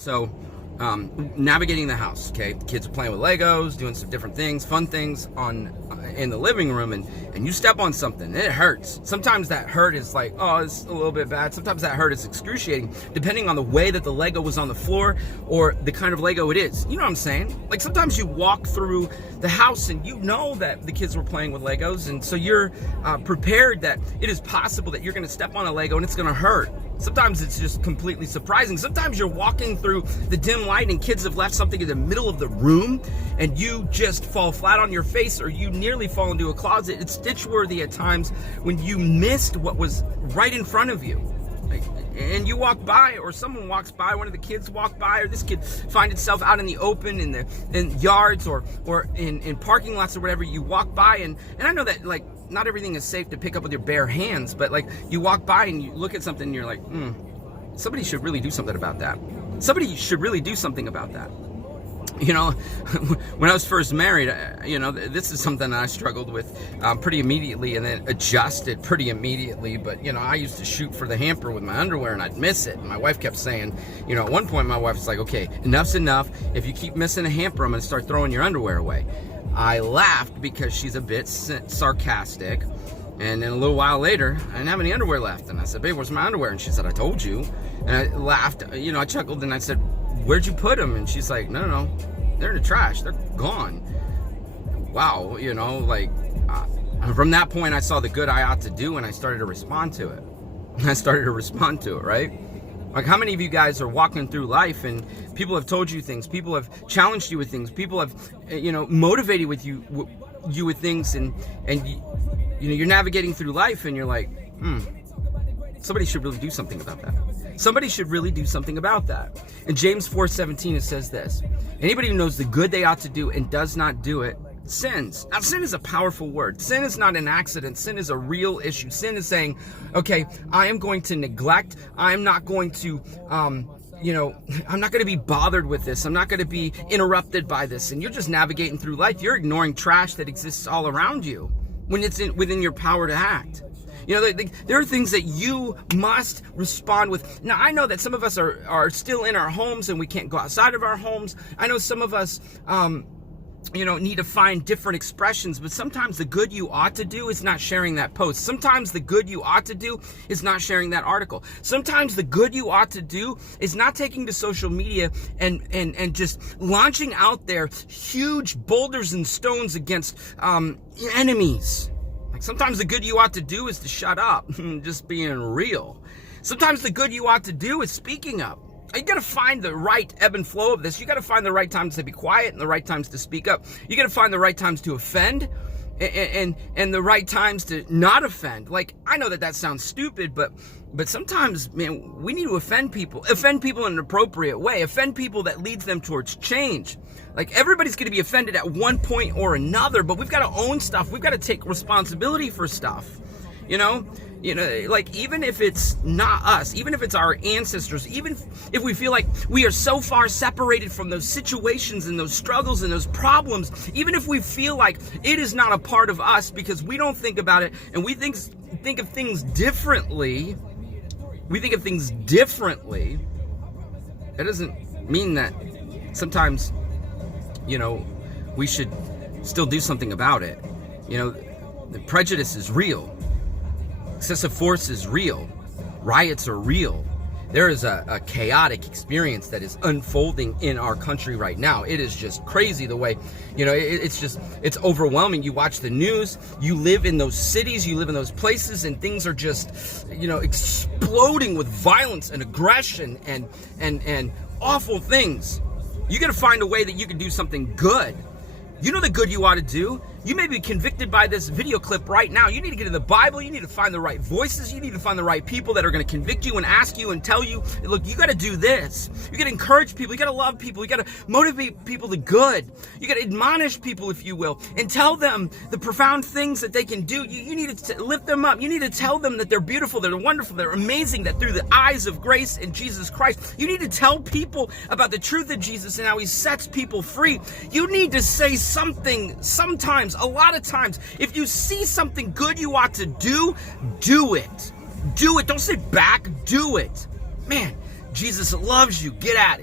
So, navigating the house, okay? The kids are playing with Legos, doing some different things, fun things in the living room, and you step on something, and it hurts. Sometimes that hurt is like, oh, it's a little bit bad. Sometimes that hurt is excruciating, depending on the way that the Lego was on the floor or the kind of Lego it is. You know what I'm saying? Like, sometimes you walk through the house and you know that the kids were playing with Legos, and so you're prepared that it is possible that you're going to step on a Lego and it's going to hurt. Sometimes it's just completely surprising. Sometimes you're walking through the dim light and kids have left something in the middle of the room and you just fall flat on your face, or you nearly fall into a closet. It's stitch-worthy at times when you missed what was right in front of you. And you walk by, or someone walks by, one of the kids walk by, or this kid finds itself out in the open, in yards or in parking lots or whatever. You walk by, and I know that, like, not everything is safe to pick up with your bare hands, but like, you walk by and you look at something and you're like, somebody should really do something about that. Somebody should really do something about that. You know, when I was first married, this is something that I struggled with pretty immediately, and then adjusted pretty immediately. But, I used to shoot for the hamper with my underwear and I'd miss it. And my wife kept saying, at one point my wife was like, okay, enough's enough. If you keep missing a hamper, I'm going to start throwing your underwear away. I laughed because she's a bit sarcastic. And then a little while later, I didn't have any underwear left. And I said, babe, where's my underwear? And she said, I told you. And I laughed, I chuckled and I said, where'd you put them? And she's like, no, they're in the trash. They're gone. Wow, from that point, I saw the good I ought to do, and I started to respond to it. Right? Like, how many of you guys are walking through life and people have told you things, people have challenged you with things, people have, motivated with you with things, and you're navigating through life and you're like, somebody should really do something about that. Somebody should really do something about that. In James 4:17, it says this: anybody who knows the good they ought to do and does not do it sins. Now, sin is a powerful word. Sin is not an accident. Sin is a real issue. Sin is saying, okay, I am going to neglect. I'm not going to, I'm not going to be bothered with this. I'm not going to be interrupted by this. And you're just navigating through life. You're ignoring trash that exists all around you when it's within your power to act. There are things that you must respond with. Now, I know that some of us are still in our homes and we can't go outside of our homes. I know some of us, need to find different expressions, but sometimes the good you ought to do is not sharing that post. Sometimes the good you ought to do is not sharing that article. Sometimes the good you ought to do is not taking to social media and just launching out there huge boulders and stones against enemies. Sometimes the good you ought to do is to shut up, just being real. Sometimes the good you ought to do is speaking up. You got to find the right ebb and flow of this. You got to find the right times to be quiet and the right times to speak up. You got to find the right times to offend and the right times to not offend. Like, I know that sounds stupid, but sometimes, man, we need to offend people in an appropriate way, offend people that leads them towards change. Like, everybody's going to be offended at one point or another, but we've got to own stuff. We've got to take responsibility for stuff. Like, even if it's not us, even if it's our ancestors, even if we feel like we are so far separated from those situations and those struggles and those problems, even if we feel like it is not a part of us because we don't think about it and we think of things differently, it doesn't mean that sometimes, we should still do something about it. The prejudice is real. Excessive force is real. Riots are real. There is a chaotic experience that is unfolding in our country right now. It is just crazy the way, it's overwhelming. You watch the news, you live in those cities, you live in those places, and things are just, exploding with violence and aggression and awful things. You got to find a way that you can do something good. You know the good you ought to do. You may be convicted by this video clip right now. You need to get in the Bible. You need to find the right voices. You need to find the right people that are going to convict you and ask you and tell you, look, you got to do this. You got to encourage people. You got to love people. You got to motivate people to good. You got to admonish people, if you will, and tell them the profound things that they can do. You need to lift them up. You need to tell them that they're beautiful, they're wonderful, they're amazing, that through the eyes of grace in Jesus Christ, you need to tell people about the truth of Jesus and how he sets people free. You need to say something sometimes. A lot of times, if you see something good you ought to do, do it. Do it. Don't sit back. Do it. Man, Jesus loves you. Get at it.